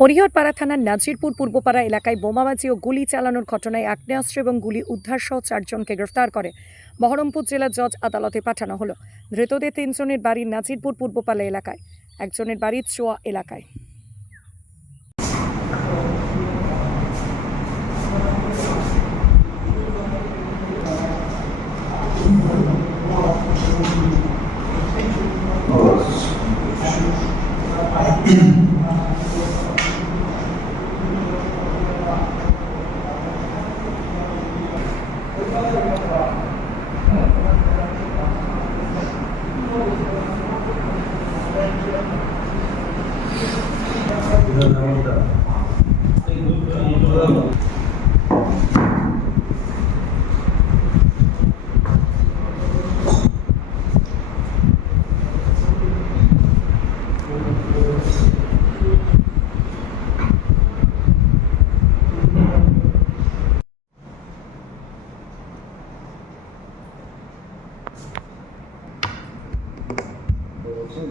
হরিহরপাড়া থানার নাজিরপুর পূর্বপাড়া এলাকায় বোমাবাজি ও গুলি চালানোর ঘটনায় আগ্নেয়াস্ত্র এবং গুলি উদ্ধারসহ চারজনকে গ্রেফতার করে। বহরমপুর জেলা জজ আদালতে পাঠানো হলো। ধৃতদের তিনজনের বাড়ি নাজিরপুর পূর্বপাড়া এলাকায়। একজনের বাড়ি চোয়া এলাকায়। 감사합니다. বলছেন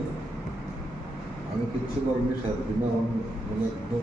আমি কিচ্ছু বলিনি সাত দিন আমার মানে একদম